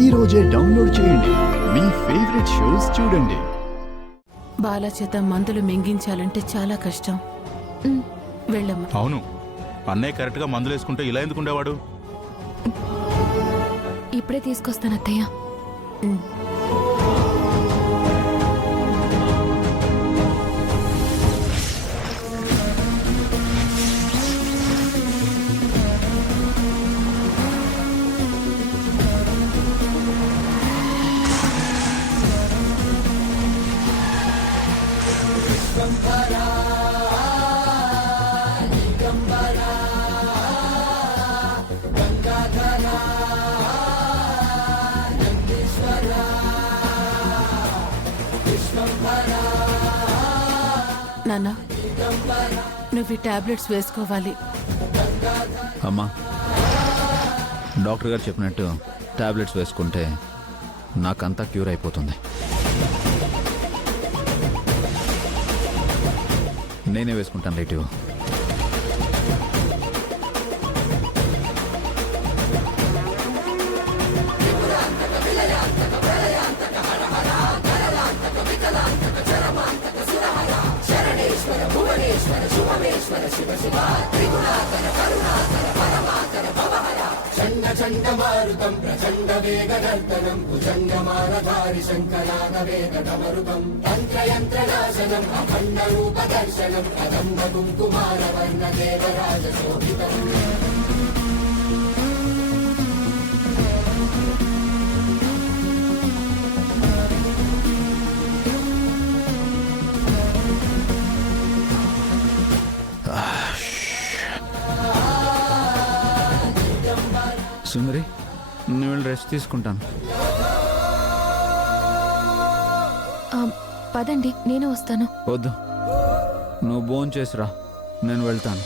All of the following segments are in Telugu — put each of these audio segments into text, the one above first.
ఈ రోజే డౌన్లోడ్ చేయండి. మీ ఫేవరెట్ షోస్ చూడండి. బాల చేత మందులు మింగించాలంటే చాలా కష్టం. వెళ్ళమ్మా. అవును, అన్నయ్య కరెక్ట్గా మందులు వేసుకుంటే ఇలా ఎందుకుండేవాడు? ఇప్పుడే తీసుకొస్తాను అత్తయ్య. నాన్న, నువ్వు ఈ టాబ్లెట్స్ వేసుకోవాలి. అమ్మా, డాక్టర్ గారు చెప్పినట్టు టాబ్లెట్స్ వేసుకుంటే నాకంతా క్యూర్ అయిపోతుంది. నేనే వేసుకుంటాను. రైట్. చండమారుతం ప్రచండ వేగనర్తనం భుజంగమానధారి శంకరానవేదమరుతం తంత్రయంత్రనాశనం అఖండ రూపదర్శనం కదంబ కుంకుమారవర్ణ దేవరాజ శోభితం. సుందరి, నేను రెస్ట్ తీసుకుంటాను. పదండి, నేను వస్తాను. వద్దు, నువ్వు భోంచేసిరా, నేను వెళ్తాను.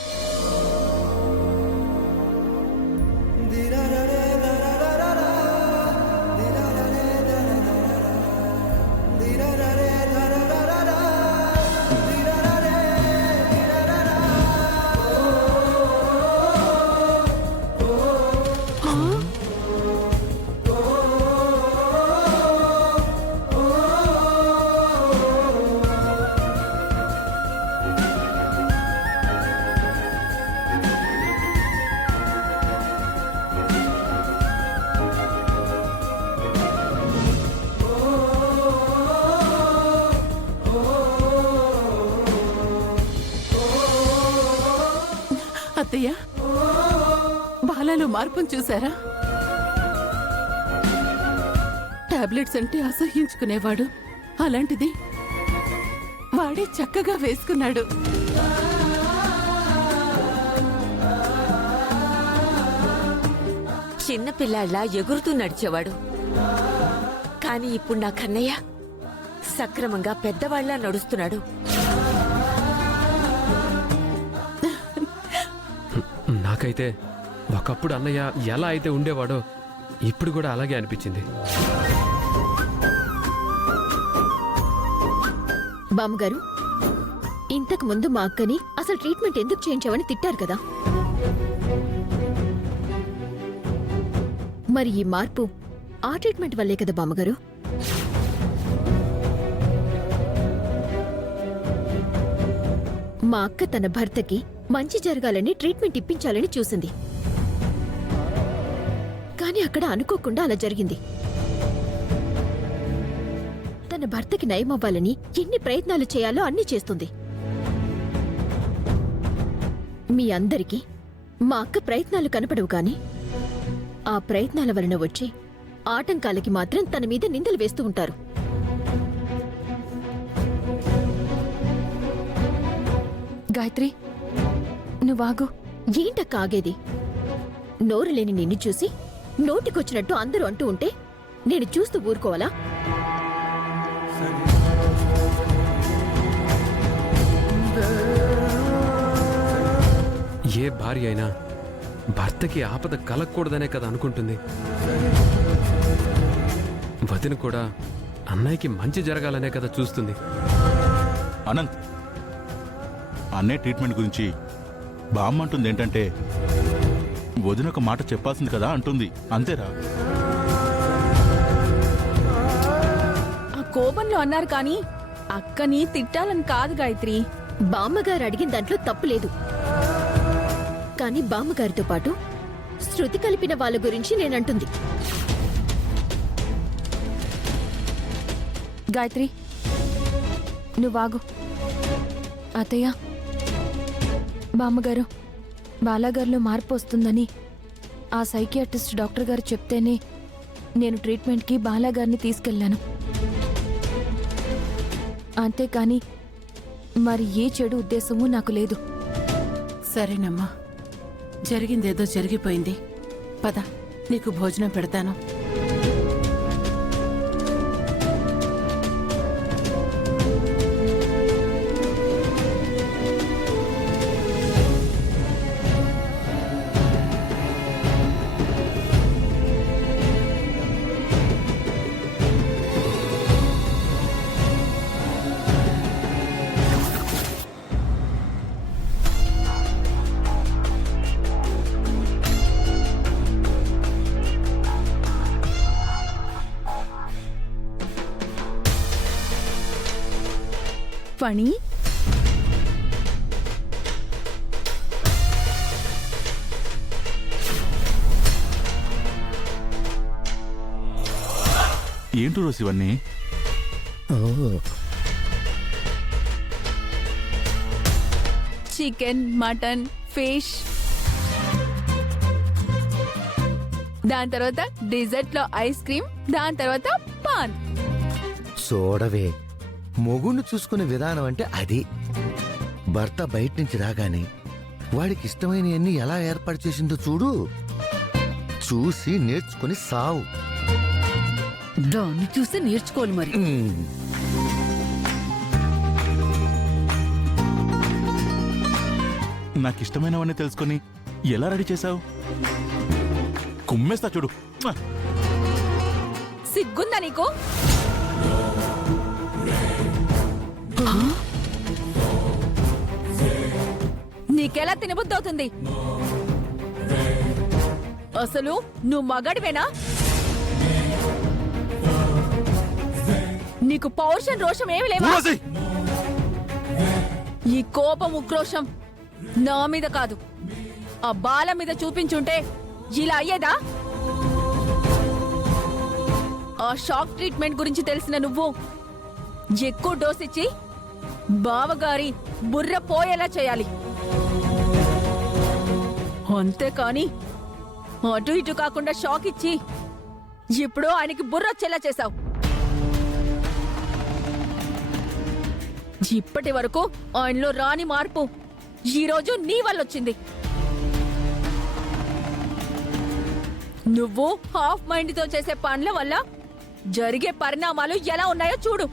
అత్తయ్య, బాలలో మార్పును చూసారా? టాబ్లెట్స్ అంటే అసహ్యించుకునేవాడు. అలాంటిది వాడే చక్కగా వేసుకున్నాడు. చిన్నపిల్లాళ్ళ ఎగురుతూ నడిచేవాడు. కాని ఇప్పుడు నా కన్నయ్య సక్రమంగా పెద్దవాళ్లా నడుస్తున్నాడు. నాకైతే ఒకప్పుడు అన్నయ్య ఎలా అయితే ఉండేవాడో ఇప్పుడు కూడా అలాగే అనిపించింది. బామ్మగారు, ఇంతకు ముందు మా అక్కని అసలు ట్రీట్మెంట్ ఎందుకు చేయించావని తిట్టారు కదా. మరి ఈ మార్పు ఆ ట్రీట్మెంట్ వల్లే కదా బామ్మగారు? మా అక్క తన భర్తకి మంచి జరగాలని ట్రీట్మెంట్ ఇప్పించాలని చూసింది. కానీ అక్కడ అనుకోకుండా అలా జరిగింది. తన భర్తకి నయమవ్వాలని ఎన్ని ప్రయత్నాలు చేయాలో అన్నీ చేస్తుంది. మీ అందరికీ మా అక్క ప్రయత్నాలు కనపడవు కాని ఆ ప్రయత్నాల వలన వచ్చే ఆటంకాలకి మాత్రం తన మీద నిందలు వేస్తూ ఉంటారు. గాయత్రి, నువ్వాగు. ఏంటక్క ఆగేది? నోరు లేని నిన్ను చూసి నోటికొచ్చినట్టు అందరూ అంటూ ఉంటే నేను చూస్తూ ఊరుకోవాలా? ఏ భార్య అయినా భర్తకి ఆపద కలగకూడదనే కదా అనుకుంటుంది. వదిన కూడా అన్నయ్యకి మంచి జరగాలనే కదా చూస్తుంది. అనంత్, అన్నయ్య ట్రీట్మెంట్ గురించి బామ్మ అంటుంది ఏంటంటే వదిన ఒక మాట చెప్పాల్సింది కదా అంటుంది. అంతేరా? కోపంలో అన్నారు కానీ అక్కని తిట్టాలని కాదు గాయత్రి. బామ్మగారు అడిగిన దాంట్లో తప్పు లేదు. కానీ బామ్మగారితో పాటు శృతి కలిపిన వాళ్ళ గురించి నేనంటుంది. గాయత్రి నువ్వాగు. అత్తయ్య, బామ్మగారు బాలాగారిలో మార్పు వస్తుందని ఆ సైకియాట్రిస్ట్ డాక్టర్ గారు చెప్తేనే నేను ట్రీట్మెంట్కి బాలాగారిని తీసుకెళ్లాను. అంతేకాని మరి ఏ చెడు ఉద్దేశమూ నాకు లేదు. సరేనమ్మా, జరిగిందేదో జరిగిపోయింది. పద, నీకు భోజనం పెడతాను. ఫణి, ఏంటో రోసి ఇవన్నీ? చికెన్, మటన్, ఫిష్, దాని తర్వాత డిజర్ట్ లో ఐస్ క్రీమ్, దాని తర్వాత పాన్. చూడవే, మొగుణ్ణి చూసుకునే విధానం అంటే అది. భర్త బయట నుంచి రాగానే వాడికి ఇష్టమైనవన్నీ ఎలా ఏర్పాటు చేసిందో చూడు. చూసి నేర్చుకుని సావు. దాన్ని చూసి నేర్చుకోవాలి మరి. నాకు ఇష్టమైనవన్నీ తెలుసుకొని ఎలా రెడీ చేశావు? కుమ్మేస్తా చూడు. సిగ్గుందా నీకు? నీకెలా తినబుద్దవుతుంది? అసలు నువ్వు మగాడివేనా? నీకు పౌరుషం రోషం ఏమి లేవా? ఈ కోపం ఉక్రోషం నా మీద కాదు, ఆ బాల మీద చూపించుంటే ఇలా అయ్యేదా? ఆ షాక్ ట్రీట్మెంట్ గురించి తెలిసిన నువ్వు ఎక్కువ డోస్ ఇచ్చి బావగారి బుర్ర పోయేలా చేయాలి. అంతేకాని అటు ఇటు కాకుండా షాక్ ఇచ్చి ఇప్పుడు ఆయనకి బుర్ర వచ్చేలా చేశావు. ఇప్పటి వరకు ఆయనలో రాని మార్పు ఈరోజు నీ వల్ల వచ్చింది. నువ్వు హాఫ్ మైండ్ తో చేసే పనుల వల్ల జరిగే పరిణామాలు ఎలా ఉన్నాయో చూడు.